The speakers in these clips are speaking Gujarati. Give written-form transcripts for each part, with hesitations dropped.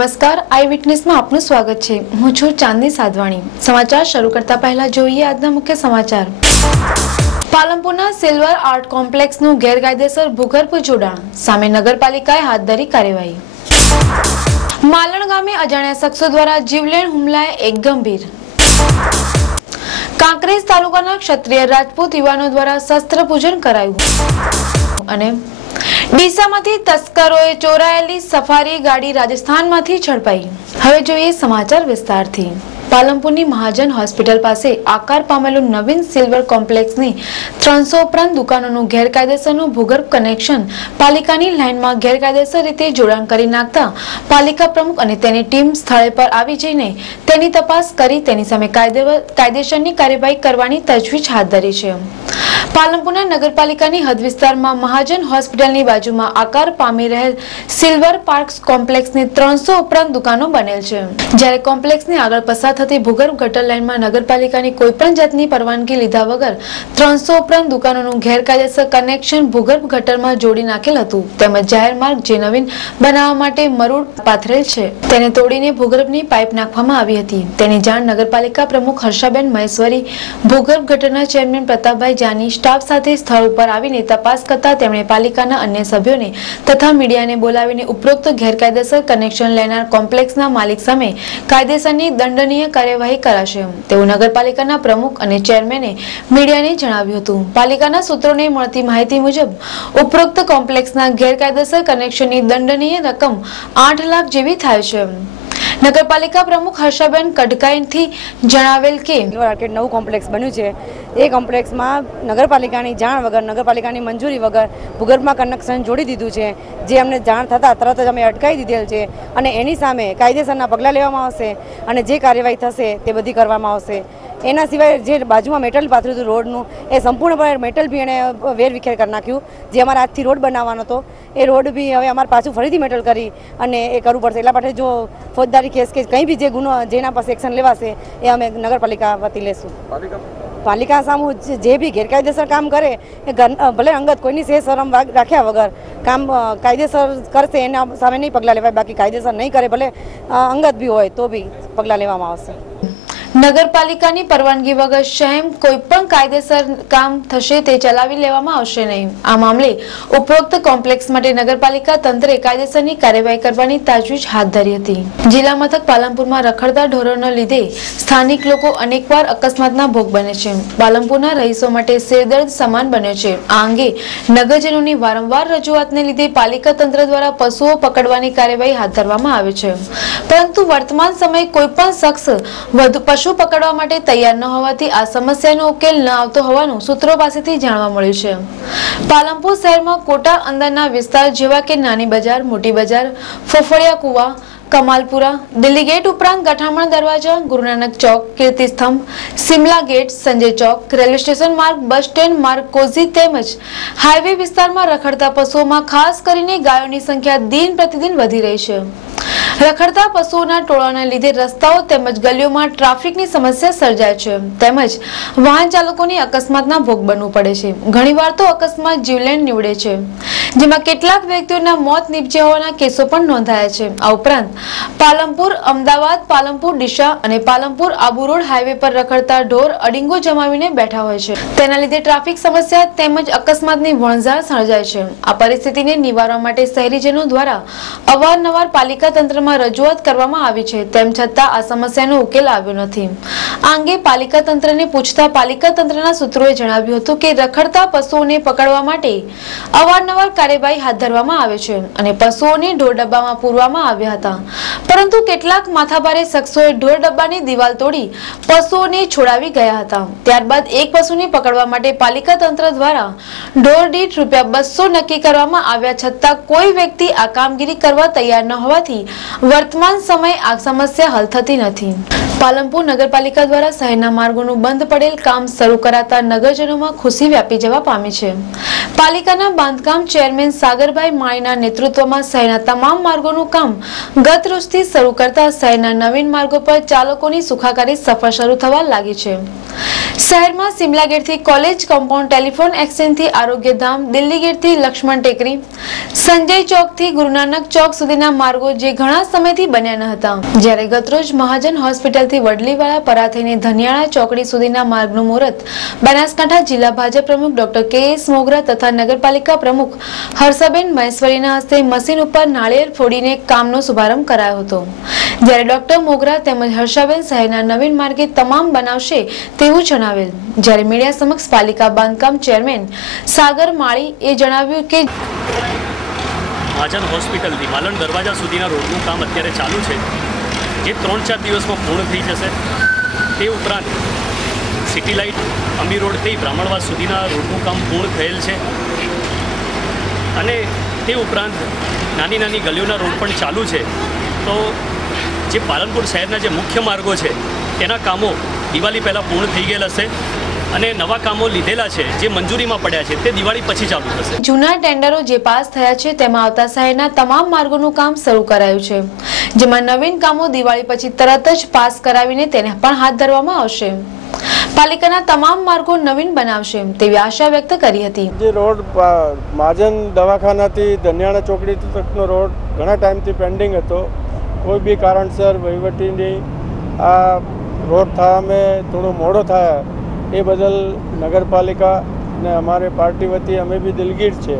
નમસ્કાર, આઈ વિટનેસમાં આપનું સ્વાગત છે। હું છું ચાંદની સાધવાણી। સમાચાર શરૂ કરતા પહેલા જોઈએ આજના મુખ્ય સમાચાર। પાલનપુરના સિલ્વર આર્ટ કોમ્પ્લેક્સનું ગેરકાયદેસર ભૂગર્ભ જોડાણ સામે નગરપાલિકાએ હાથ ધરી કાર્યવાહી। માલણ ગામે અજાણ્યા શખ્સો દ્વારા જીવલેણ હુમલાએ એક ગંભીર। કાંકરેજ તાલુકાના ક્ષત્રિય રાજપૂત યુવાનો દ્વારા શસ્ત્ર પૂજન કરાયું અને ડીસામાંથી તસ્કરોએ ચોરાયેલી સફારી ગાડી રાજસ્થાનમાંથી ઝડપાઈ। હવે જોઈએ સમાચાર વિસ્તારથી। પાલનપુરની મહાજન હોસ્પિટલ પાસે આકાર પામેલું નવીન સિલ્વર કોમ્પ્લેક્સની 300 ઉપરાંત દુકાનોનું ગેરકાયદેસરનું ભૂગર્ભ કનેક્શન પાલિકાની લાઇનમાં ગેરકાયદેસર રીતે જોડાણ કરી નાખતા પાલિકા પ્રમુખ અને તેની ટીમ સ્થળે પર આવી જઈને તેની તપાસ કરી તેની સામે કાયદેસરની કાર્યવાહી કરવાની તજવીજ હાથ ધરી છે। પાલનપુરના નગરપાલિકાની હદ વિસ્તારમાં મહાજન હોસ્પિટલની બાજુમાં આકાર પામી રહેલ સિલ્વર પાર્ક કોમ્પ્લેક્સની 300 ઉપરાંત દુકાનો બનેલ છે, જ્યારે કોમ્પ્લેક્સની આગળ પસાર થતી ભૂગર્ભ ગટર લાઇનમાં નગરપાલિકાની કોઈપણ જાતની પરવાનગી લીધા વગર 300 ઉપરાંત દુકાનોનું ગેરકાયદેસર કનેક્શન ભૂગર્ભ ગટરમાં જોડી નાખેલ હતું, તેમજ જાહેર માર્ગ જે નવીન બનાવવા માટે મરૂડ પાથરેલ છે તેને તોડીને ભૂગર્ભની પાઇપ નાખવામાં આવી હતી। તેની જાણ નગરપાલિકા પ્રમુખ હર્ષાબેન મહેશ્વરી, ભૂગર્ભ ગટરના ચેરમેન પ્રતાપભાઈ જાની સ્ટાફ સાથે સ્થળ ઉપર આવીને તપાસ કરતા તેમણે પાલિકાના અન્ય સભ્યોને તથા મીડિયાને બોલાવીને ઉપરોક્ત ગેરકાયદેસર કનેક્શન લેનાર કોમ્પ્લેક્સના માલિક સામે કાયદેસરની દંડનીય કાર્યવાહી કરાશે તેવું નગરપાલિકાના પ્રમુખ અને ચેરમેને મીડિયાને જણાવ્યું હતું। પાલિકાના સૂત્રોને મળતી માહિતી મુજબ ઉપરોક્ત કોમ્પ્લેક્સના ગેરકાયદેસર કનેક્શનની દંડનીય રકમ 8 લાખ જેવી થાય છે। નગરપાલિકા પ્રમુખ હર્ષાબેન કડકાઈથી જણાવેલ કે નવું કોમ્પ્લેક્સ બન્યું છે। એ કોમ્પ્લેક્સમાં નગરપાલિકાની જાણ વગર, નગરપાલિકાની મંજૂરી વગર ભૂગર્ભમાં કનેક્શન જોડી દીધું છે, જે અમને જાણ થતાં તરત જ અમે અટકાવી દીધેલ છે અને એની સામે કાયદેસરના પગલાં લેવામાં આવશે અને જે કાર્યવાહી થશે તે બધી કરવામાં આવશે। એના સિવાય જે બાજુમાં મેટલ પાથર્યું હતું રોડનું, એ સંપૂર્ણપણે મેટલ બી એણે વેરવિખેર કરી નાખ્યું। જે અમારા આજથી રોડ બનાવવાનો હતો એ રોડ બી હવે અમારે પાછું ફરીથી મેટલ કરી અને એ કરવું પડશે। એટલા માટે જો ફોજદારી કેસ કે કંઈ બી જે ગુનો જેના પાસે એક્શન લેવાશે એ અમે નગરપાલિકા વતી લેશું। પાલિકા સામું જે બી ગેરકાયદેસર કામ કરે એ ભલે અંગત કોઈની સે શરમ રાખ્યા વગર કામ કાયદેસર કરશે એના સામે નહીં પગલાં લેવાય, બાકી કાયદેસર નહીં કરે ભલે અંગત બી હોય તો બી પગલાં લેવામાં આવશે। નગરપાલિકાની પરવાનગી વગર શહેર કોઈ પણ કાયદેસર કામ થશે તે ચલાવી લેવામાં આવશે નહીં। આ મામલે ઉપરોક્ત કોમ્પ્લેક્સ માટે નગરપાલિકા તંત્રે કાયદેસરની કાર્યવાહી કરવાની તજવીજ હાથ ધરી હતી। જિલ્લા મથક પાલનપુરમાં રખડતા ઢોરોના લીધે સ્થાનિક લોકો અનેકવાર અકસ્માતના ભોગ બને છે। પાલનપુરના રહીશો માટે શેરદર્દ સમાન બન્યો છે। આ અંગે નગરજનોની વારંવાર રજૂઆતને લીધે પાલિકા તંત્ર દ્વારા પશુઓ પકડવાની કાર્યવાહી હાથ ધરવામાં આવે છે, પરંતુ વર્તમાન સમયે કોઈ પણ શખ્સ વધુ પશુ પકડવા માટે તૈયાર ન હોવાથી આ સમસ્યાનો ઉકેલ ન આવતો હોવાનું સૂત્રો પાસેથી જાણવા મળ્યું છે। પાલનપુર શહેરમાં કોટા અંદરના વિસ્તાર જેવા કે નાની બજાર, મોટી બજાર, ફોફળિયા કુવા, કમાલપુરા, દિલ્હી ગેટ ઉપરાંત ગઠામણ દરવાજા, ગુરુનાનક ચોક, કીર્તિ સ્તંભ, સિમલા ગેટ, સંજય ચોક, રેલવે સ્ટેશન માર્ગ, બસ સ્ટેન્ડ માર્ગ, કોઝી તેમજ હાઈવે વિસ્તારમાં રખડતા પશુઓમાં ખાસ કરીને ગાયોની સંખ્યા દિન પ્રતિદિન વધી રહી છે। રખડતા પશુઓના ટોળાના લીધે રસ્તાઓ તેમજ ગલીઓમાં ટ્રાફિકની સમસ્યા સર્જાય છે, તેમજ વાહન ચાલકોને અકસ્માતના ભોગ બનવું પડે છે। ઘણીવાર તો અકસ્માત જીવલેણ નીવડે છે, જેમાં કેટલાક વ્યક્તિઓના મોત નીપજ્યા હોવાના કેસો પણ નોંધાયા છે। આ ઉપરાંત પાલનપુર અમદાવાદ, પાલનપુર ડીસા અને પાલનપુર આબુ રોડ હાઈવે પર રખડતા ઢોર અડીંગો જમાવીને બેઠા હોય છે, તેના લીધે ટ્રાફિક સમસ્યા તેમજ અકસ્માતની વણઝાર સર્જાય છે। આ પરિસ્થિતિને નિવારવા માટે શહેરીજનો દ્વારા અવારનવાર પાલિકા તંત્રમાં રજૂઆત કરવામાં આવી છે, તેમ છતાં આ સમસ્યાનો ઉકેલ આવ્યો નથી। આ અંગે પાલિકા તંત્રને પૂછતા પાલિકા તંત્રના સૂત્રોએ જણાવ્યું હતું કે રખડતા પશુઓને પકડવા માટે અવારનવાર કાર્યવાહી હાથ ધરવામાં આવે છે અને પશુઓને ઢોર ડબ્બામાં પૂરવામાં આવ્યા હતા, પરંતુ કેટલાક માથાભારે શખ્સોએ ઢોર ડબ્બાની દિવાલ તોડી પશુઓને છોડાવી ગયા હતા। ત્યારબાદ એક પશુને પકડવા માટે પાલિકા તંત્ર દ્વારા ઢોર દીઠ ₹200 નક્કી કરવામાં આવ્યા છતાં કોઈ વ્યક્તિ આ કામગીરી કરવા તૈયાર ન હોવાથી વર્તમાન સમયે આ સમસ્યા હલ થતી નથી। પાલનપુર નગરપાલિકા દ્વારા શહેરના માર્ગોનું બંધ પડેલ કામ શરૂ કરાતા નગરજનોમાં ખુશી વ્યાપી જવા પામી છે. પાલિકાના બાંધકામ ચેરમેન સાગરભાઈ માળીના નેતૃત્વમાં શહેરના તમામ માર્ગોનું કામ ગત રોજથી શરૂ કરતા શહેરના નવીન માર્ગો પર ચાલકોની સુખાકારી સફર શરૂ થવા લાગી છે. શહેરમાં Shimla ગેટથી college compound, telephone એક્સચેન્જથી આરોગ્યધામ, Delhi ગેટથી Lakshman ટેકરી, સંજય ચોકથી ગુરુનાનક ચોક સુધીના માર્ગો જે ઘણા સમયથી બન્યા ન હતા, જ્યારે ગતરોજ મહાજન હોસ્પિટલથી વડલીવાળા પરા થઈને ધનિયાળા ચોકડી સુધીના માર્ગનું મુહૂર્ત બનાસકાંઠા જિલ્લા ભાજપ પ્રમુખ ડોક્ટર કે.એસ. મોગરા તથા નગરપાલિકા પ્રમુખ હર્ષાબેન મહેશ્વરીના હસ્તે મશીન ઉપર નાળિયેર ફોડીને કામનો શુભારંભ કરાયો હતો. જ્યારે ડોક્ટર મોગરા તેમજ હર્ષાબેન શહેરના નવીન માર્ગે તમામ બનાવશે તેવું જણાવેલ. જ્યારે મીડિયા સમક્ષ પાલિકા બાંધકામ ચેરમેન સાગર માળીએ જણાવ્યું કે મહાજન હોસ્પિટલથી માલણ દરવાજા સુધીના રોડનું કામ અત્યારે ચાલુ છે, જે 3-4 દિવસમાં પૂર્ણ થઈ જશે. તે ઉપરાંત સિટી લાઇટ અમી રોડથી બ્રાહ્મણવાસ સુધીના રોડનું કામ પૂર્ણ થયેલ છે અને તે ઉપરાંત નાની નાની ગલીઓના રોડ પણ ચાલુ છે. તો જે પાલનપુર શહેરના જે મુખ્ય માર્ગો છે તેના કામો દિવાળી પહેલાં પૂર્ણ થઈ ગયેલ હશે અને નવા કામો લીધેલા છે જે મંજૂરીમાં પડ્યા છે તે દિવાળી પછી ચાલુ થશે. જૂના ટેન્ડરો જે પાસ થયા છે તેમાં આવતા શહેરના તમામ માર્ગોનું કામ શરૂ કરાયું છે, જેમાં નવીન કામો દિવાળી પછી તરત જ પાસ કરાવીને તેને પણ હાથ ધરવામાં આવશે. પાલિકાના તમામ માર્ગો નવીન બનાવશે તેવી આશા વ્યક્ત કરી હતી. જે રોડ મહાજન દવાખાનાથી ધનિયાળા ચોકડી તકનો રોડ ઘણા ટાઈમથી પેન્ડિંગ હતો. કોઈ બી કારણસર વહીવટીની આ રોડ થવામાં થોડો મોડો થયા એ બદલ નગરપાલિકા ને અમારે પાર્ટી વતી અમે બી દિલગીર છે.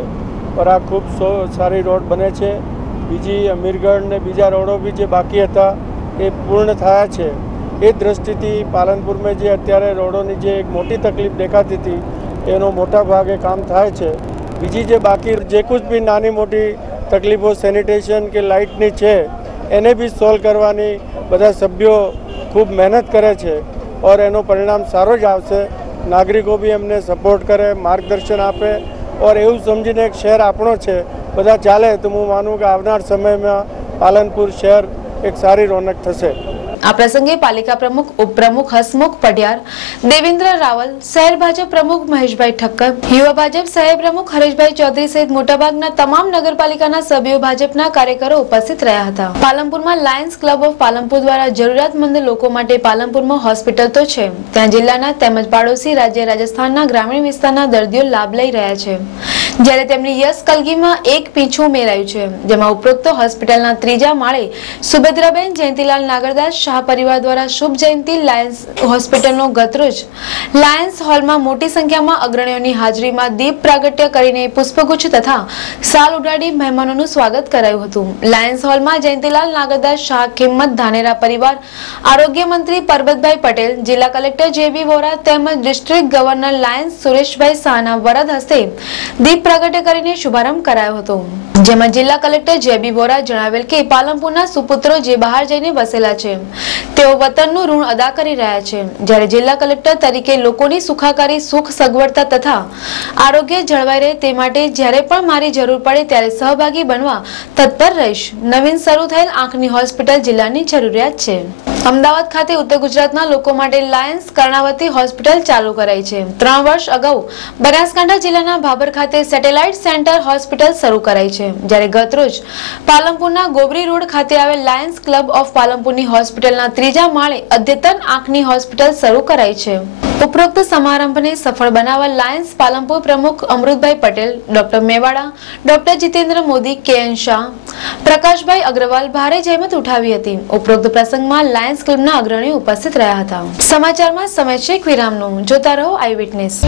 પર આ ખૂબ સારી રોડ બને છે. બીજી અમીરગઢ ને બીજા રોડો બી જે બાકી હતા એ પૂર્ણ થયા છે. એ દ્રષ્ટિથી પાલનપુરમાં જે અત્યારે રોડોની જે એક મોટી તકલીફ દેખાતી હતી એનો મોટા ભાગે કામ થાય છે. બીજી જે બાકી જે કુછ બી નાની મોટી તકલીફો સેનિટેશન કે લાઇટની છે એને બી સોલ્વ કરવાની બધા સભ્યો ખૂબ મહેનત કરે છે और એનો પરિણામ સારો જ આવશે. નાગરિકો બી એમને સપોર્ટ કરે, માર્ગદર્શન આપે और એવું સમજીને એક શહેર આપણો છે બધા ચાલે તો હું માનું કે આવનાર સમયમાં પાલનપુર શહેર એક સારી રોનક થશે. આ પ્રસંગે પાલિકા પ્રમુખ, ઉપપ્રમુખ હસમુખ પઢિયાર, દેવેન્દ્ર રાવલ, શહેર ભાજપ પ્રમુખ મહેશભાઈ ઠક્કર, યુવા ભાજપ શહેર પ્રમુખ હરેશભાઈ ચૌધરી સહિત મોટાભાગના તમામ નગરપાલિકાના સભ્યો, ભાજપના કાર્યકરો ઉપસ્થિત રહ્યા હતા. પાલનપુરમાં લાયન્સ ક્લબ ઓફ પાલનપુર દ્વારા જરૂરિયાતમંદ લોકો માટે પાલનપુરમાં હોસ્પિટલ તો છે, ત્યાં જિલ્લાના તેમજ પાડોશી રાજ્ય રાજસ્થાનના ગ્રામીણ વિસ્તારના દર્દીઓ લાભ લઈ રહ્યા છે. જ્યારે તેમની યશ કલગીમાં એક પીછું ઉમેરાયું છે, જેમાં ઉપરોક્ત હોસ્પિટલના 3જા માળે સુભદ્રાબેન જયંતિલાલ નાગરદાસ શાહ પરિવાર દ્વારા શુભ જયંતિ લાયન્સ હોસ્પિટલનો ગતરોજ લાયન્સ હોલમાં મોટી સંખ્યામાં અગ્રણીઓની હાજરીમાં દીપ પ્રાગટ્ય કરીને પુષ્પગુચ્છ તથા શાલ ઉડાડી મહેમાનોનું સ્વાગત કરાયું હતું. લાયન્સ હોલમાં જયંતિલાલ નાગરદાસ શાહ, કિંમત ધાનેરા પરિવાર, આરોગ્ય મંત્રી પરબતભાઈ પટેલ, જિલ્લા કલેક્ટર જે.બી. વોરા તેમજ ડિસ્ટ્રિક્ટ ગવર્નર લાયન્સ સુરેશભાઈ શાહના વરદ હસ્તે દીપ પ્રાગટ્ય કરીને શુભારંભ કરાયો હતો. જેમાં જિલ્લા કલેક્ટર જે.બી. વોરા જણાવેલ કે પાલનપુરના સુપુત્રો જે બહાર જઈને વસેલા છે તેઓ વતનનું ઋણ અદા કરી રહ્યા છે. જ્યારે જિલ્લા કલેક્ટર તરીકે લોકોની સુખાકારી, સુખ સગવડતા તથા આરોગ્ય જળવાઈ રહે તે માટે જ્યારે પણ મારી જરૂર પડે ત્યારે સહભાગી બનવા તત્પર રહીશ. નવીન શરૂ થયેલ આંખની હોસ્પિટલ જિલ્લાની જરૂરિયાત છે. અમદાવાદ ખાતે ઉત્તર ગુજરાતના લોકો માટે લાયન્સ કર્ણાવતી હોસ્પિટલ ચાલુ કરાઈ છે. 3 વર્ષ અગાઉ બનાસકાંઠા જિલ્લાના ભાભર ખાતે સેટેલાઇટ સેન્ટર હોસ્પિટલ શરૂ કરાઈ છે. જ્યારે ગતરોજ પાલનપુરના ગોબરી રોડ ખાતે આવેલ લાયન્સ ક્લબ ઓફ પાલનપુરની હોસ્પિટલના 3જા માળે અદ્યતન આંખની હોસ્પિટલ શરૂ કરાઈ છે. ઉપરોક્ત સમારંભને સફળ બનાવવા લાયન્સ પાલનપુર પ્રમુખ અમૃતભાઈ પટેલ, ડોક્ટર મેવાડા, ડોક્ટર જીતેન્દ્ર મોદી, કે.એન. શાહ, પ્રકાશભાઈ અગ્રવાલ ભારે જહેમત ઉઠાવી હતી. ઉપરોક્ત પ્રસંગમાં લાયન્સ ક્લબના અગ્રણીઓ ઉપસ્થિત રહ્યા હતા. સમાચારમાં સમય છે એક વિરામનો. જોતા રહો આઈ વિટનેસ.